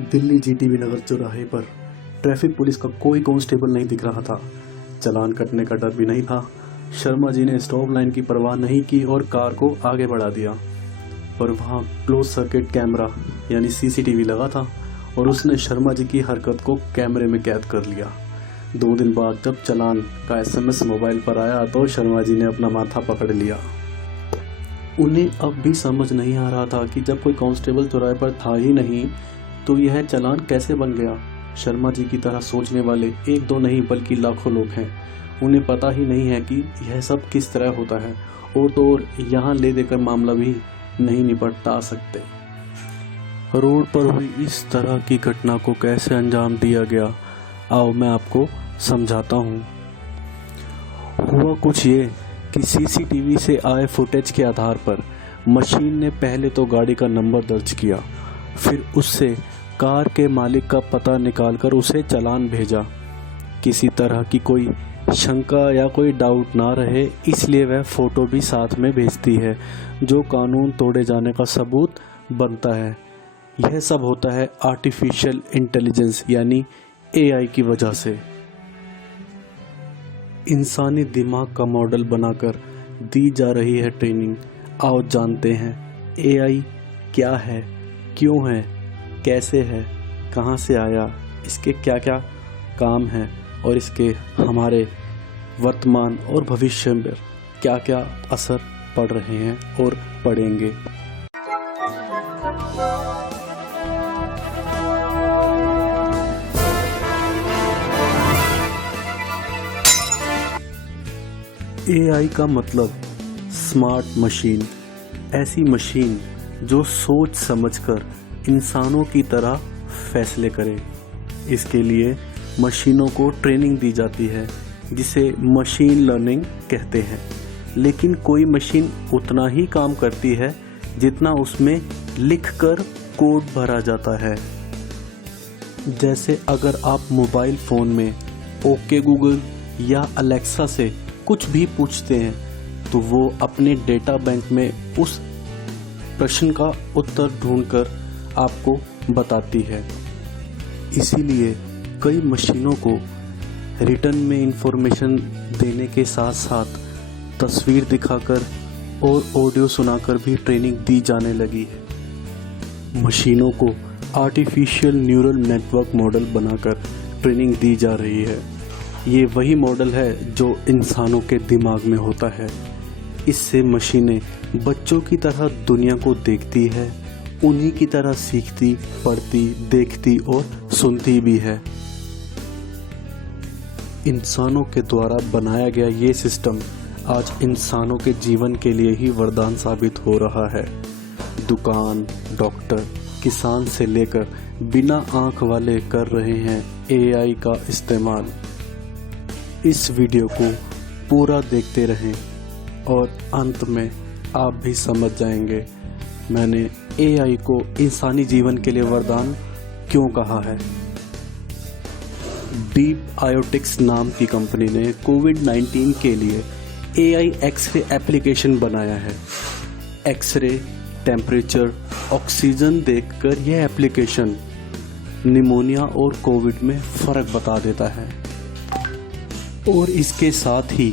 Delhi GTB नगर चौराहे पर traffic police का कोई कांस्टेबल नहीं दिख रहा था। चालान कटने का डर भी नहीं था। शर्मा जी ने स्टॉप लाइन की परवाह नहीं की और कार को आगे बढ़ा दिया। पर वहाँ क्लोज सर्किट कैमरा यानी सीसीटीवी लगा था और उसने शर्मा जी की हरकत को कैमरे में कैद कर लिया। 2 दिन बाद जब चालान का एसएमएस मोबाइल पर आया तो शर्मा जी ने अपना माथा पकड़ लिया। उन्हें अब भी समझ नहीं आ रहा था कि जब कोई कांस्टेबल चौराहे पर था ही नहीं तो यह चालान कैसे बन गया। शर्मा जी की तरह सोचने वाले 1-2 नहीं बल्कि लाखों लोग हैं। उन्हें पता ही नहीं है कि यह सब किस तरह होता है और तो और यहाँ ले देकर मामला भी नहीं निपटा सकते। रोड पर हुई इस तरह की घटना को कैसे अंजाम दिया गया, आओ मैं आपको समझाता हूँ। हुआ कुछ ये कि सीसीटीवी से आए फुटेज के आधार पर मशीन ने पहले तो गाड़ी का नंबर दर्ज किया, फिर उससे कार के मालिक का पता निकालकर उसे चालान भेजा। किसी तरह की कोई शंका या कोई डाउट ना रहे इसलिए वह फ़ोटो भी साथ में भेजती है, जो कानून तोड़े जाने का सबूत बनता है। यह सब होता है आर्टिफिशियल इंटेलिजेंस यानी एआई की वजह से। इंसानी दिमाग का मॉडल बनाकर दी जा रही है ट्रेनिंग। आओ जानते हैं एआई क्या है, क्यों है, कैसे है, कहाँ से आया, इसके क्या क्या काम हैं और इसके हमारे वर्तमान और भविष्य में क्या क्या असर पड़ रहे हैं और पड़ेंगे। एआई का मतलब स्मार्ट मशीन, ऐसी मशीन जो सोच समझकर इंसानों की तरह फैसले करे। इसके लिए मशीनों को ट्रेनिंग दी जाती है जिसे मशीन लर्निंग कहते हैं। लेकिन कोई मशीन उतना ही काम करती है जितना उसमें लिखकर कोड भरा जाता है। जैसे अगर आप मोबाइल फ़ोन में ओके गूगल या अलेक्सा से कुछ भी पूछते हैं तो वो अपने डेटा बैंक में उस प्रश्न का उत्तर ढूंढकर आपको बताती है। इसीलिए कई मशीनों को रिटर्न में इंफॉर्मेशन देने के साथ साथ तस्वीर दिखाकर और ऑडियो सुनाकर भी ट्रेनिंग दी जाने लगी है। मशीनों को आर्टिफिशियल न्यूरल नेटवर्क मॉडल बनाकर ट्रेनिंग दी जा रही है। ये वही मॉडल है जो इंसानों के दिमाग में होता है। इससे मशीनें बच्चों की तरह दुनिया को देखती है, उन्हीं की तरह सीखती, पढ़ती, देखती और सुनती भी है। इंसानों के द्वारा बनाया गया ये सिस्टम आज इंसानों के जीवन के लिए ही वरदान साबित हो रहा है। दुकान, डॉक्टर, किसान से लेकर बिना आंख वाले कर रहे हैं एआई का इस्तेमाल। इस वीडियो को पूरा देखते रहें और अंत में आप भी समझ जाएंगे मैंने एआई को इंसानी जीवन के लिए वरदान क्यों कहा है। डीप आयोटिक्स नाम की कंपनी ने कोविड-19 के लिए एआई एक्सरे एप्लीकेशन बनाया है। एक्सरे, टेम्परेचर, ऑक्सीजन देखकर यह एप्लीकेशन निमोनिया और कोविड में फ़र्क बता देता है। और इसके साथ ही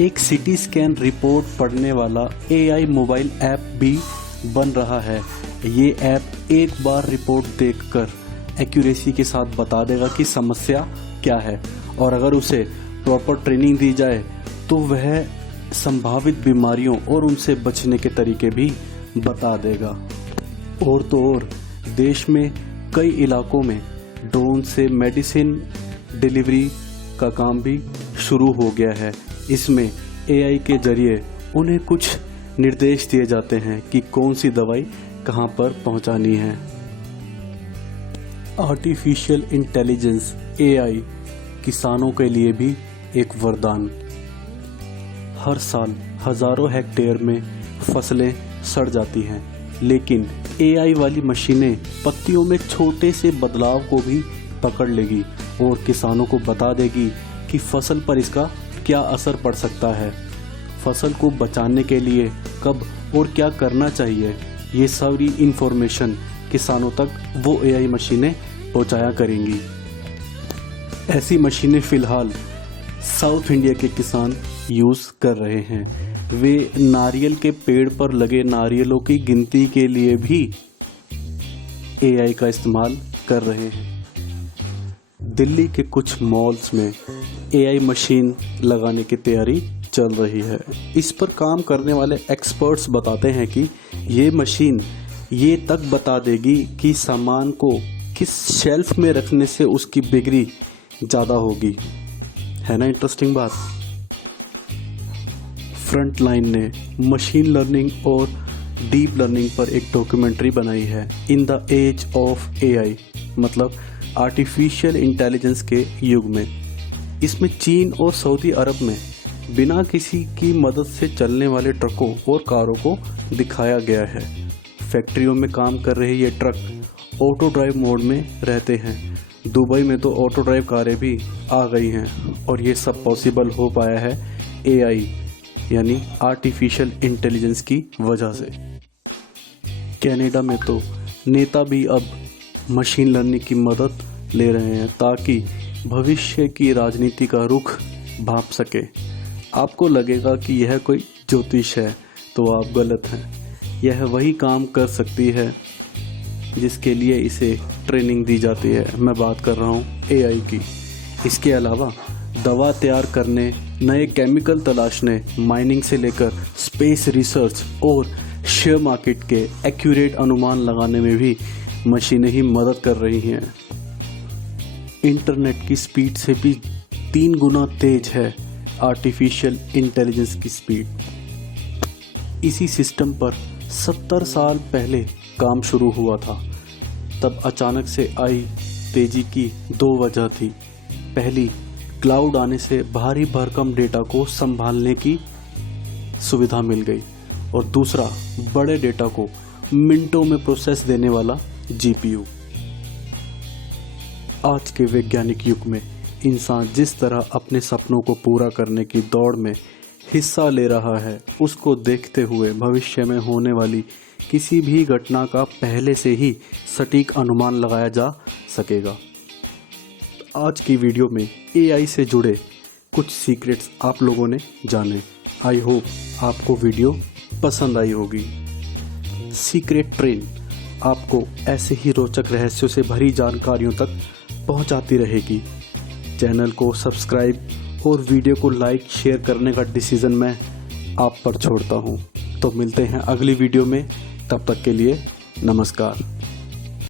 एक सीटी स्कैन रिपोर्ट पढ़ने वाला एआई मोबाइल ऐप भी बन रहा है। ये ऐप एक बार रिपोर्ट देखकर एक्यूरेसी के साथ बता देगा कि समस्या क्या है और अगर उसे प्रॉपर ट्रेनिंग दी जाए तो वह संभावित बीमारियों और उनसे बचने के तरीके भी बता देगा। और तो और देश में कई इलाकों में ड्रोन से मेडिसिन डिलीवरी का काम भी शुरू हो गया है। इसमें एआई के जरिए उन्हें कुछ निर्देश दिए जाते हैं कि कौन सी दवाई कहां पर पहुंचानी है। आर्टिफिशियल इंटेलिजेंस एआई किसानों के लिए भी एक वरदान। हर साल हजारों हेक्टेयर में फसलें सड़ जाती हैं, लेकिन एआई वाली मशीनें पत्तियों में छोटे से बदलाव को भी पकड़ लेगी और किसानों को बता देगी कि फसल पर इसका क्या असर पड़ सकता है, फसल को बचाने के लिए कब और क्या करना चाहिए। ये सारी इन्फॉर्मेशन किसानों तक वो AI मशीनें पहुंचाया करेंगी। ऐसी मशीनें फ़िलहाल साउथ इंडिया के किसान यूज़ कर रहे हैं। वे नारियल के पेड़ पर लगे नारियलों की गिनती के लिए भी AI का इस्तेमाल कर रहे हैं। दिल्ली के कुछ मॉल्स में AI मशीन लगाने की तैयारी चल रही है। इस पर काम करने वाले एक्सपर्ट्स बताते हैं कि ये मशीन ये तक बता देगी कि सामान को किस शेल्फ में रखने से उसकी बिक्री ज़्यादा होगी। है ना इंटरेस्टिंग बात। फ्रंटलाइन ने मशीन लर्निंग और डीप लर्निंग पर एक डॉक्यूमेंट्री बनाई है, in the age of AI, मतलब आर्टिफिशियल इंटेलिजेंस के युग में। इसमें चीन और सऊदी अरब में बिना किसी की मदद से चलने वाले ट्रकों और कारों को दिखाया गया है। फैक्ट्रियों में काम कर रहे ये ट्रक ऑटो ड्राइव मोड में रहते हैं। दुबई में तो ऑटो ड्राइव कारें भी आ गई हैं और ये सब पॉसिबल हो पाया है AI यानी आर्टिफिशियल इंटेलिजेंस की वजह से। कनाडा में तो नेता भी अब मशीन लर्निंग की मदद ले रहे हैं ताकि भविष्य की राजनीति का रुख भांप सके। आपको लगेगा कि यह कोई ज्योतिष है तो आप गलत हैं। यह वही काम कर सकती है जिसके लिए इसे ट्रेनिंग दी जाती है। मैं बात कर रहा हूँ AI की। इसके अलावा दवा तैयार करने, नए केमिकल तलाशने, माइनिंग से लेकर स्पेस रिसर्च और शेयर मार्केट के एक्यूरेट अनुमान लगाने में भी मशीनें ही मदद कर रही हैं। इंटरनेट की स्पीड से भी 3 गुना तेज है आर्टिफिशियल इंटेलिजेंस की स्पीड। इसी सिस्टम पर 70 साल पहले काम शुरू हुआ था। तब अचानक से आई तेजी की 2 वजह थी। पहली, क्लाउड आने से भारी भरकम डेटा को संभालने की सुविधा मिल गई और दूसरा, बड़े डेटा को मिनटों में प्रोसेस देने वाला GPU। आज के वैज्ञानिक युग में इंसान जिस तरह अपने सपनों को पूरा करने की दौड़ में हिस्सा ले रहा है, उसको देखते हुए भविष्य में होने वाली किसी भी घटना का पहले से ही सटीक अनुमान लगाया जा सकेगा। आज की वीडियो में AI से जुड़े कुछ सीक्रेट्स आप लोगों ने जाने। आई होप आपको वीडियो पसंद आई होगी। सीक्रेट ट्रेन आपको ऐसे ही रोचक रहस्यों से भरी जानकारियों तक पहुंचाती रहेगी। चैनल को सब्सक्राइब और वीडियो को लाइक शेयर करने का डिसीजन मैं आप पर छोड़ता हूं। तो मिलते हैं अगली वीडियो में, तब तक के लिए नमस्कार।